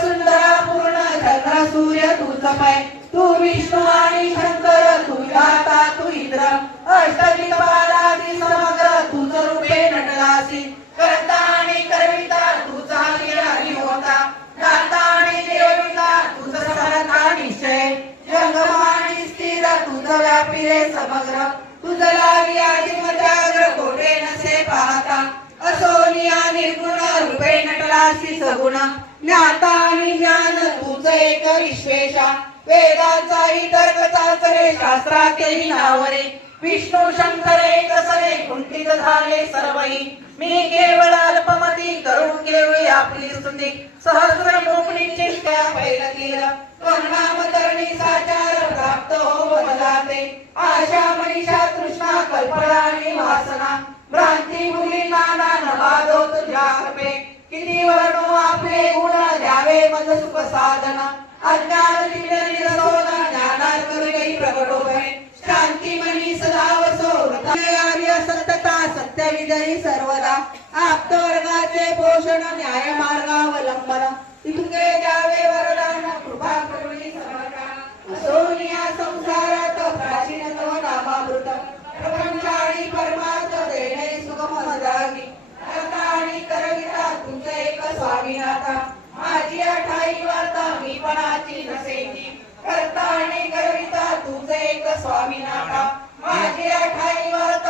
सुंदरा पूर्ण चंद्र सूर्य तूच पै तू विष्णू आणि शंकर तू दाता तू इंद्र अष्टविध बालादी समग्र तूच रूपे नटलासी करता आणि करविता तुझा आणि होता दाता आणि देविता तुझ सरता निश्चय जंगम आणि स्थिर तुझ व्यापी रे समग्र तुझ लावी आदि मध्याग्र कोठे नसे पाहता असोनिया निर्गुण रूपे नटलासी सगुण ज्ञाता आणि ज्ञान तुझ एक विश्वेशा वेदाचाही तर्क चाचरे शास्त्राचेही नावरे विष्णू शंकर एक सरे कुंठित झाले सर्वही मी केवळ अल्पमती करून केवळी आपली स्तुती सहस्र मोकळी चिंत्या पैलकीर नाम तरणी साचार प्राप्त हो जाते आशा मनीषा तृष्णा कल्पना आणि वासना भ्रांती मुली नाना नवादो तुझ्या कृपे किती वर्णो आपले गुण द्यावे मज सुख साधना अज्ञान निरसोना ज्ञानात करुणी प्रगट होय शांती मनी सदा वसो आर्य सत्यता सत्य विजयी सर्वदा आप्त वर्गाचे पोषण न्याय मार्गावलंबन तुझे द्यावे वरदान कृपा करुणी समर्पण असोनिया संसारात प्राचीन तव नामामृत प्रपंच आणि परमार्थ देणे सुगम जागी करता आणि करविता तुझे एक स्वामीनाथा माझी अठाई वार्ता मी पणाची नसेची करता आणि करविता तुझे एक स्वामीनाथा माझी अठाई वार्ता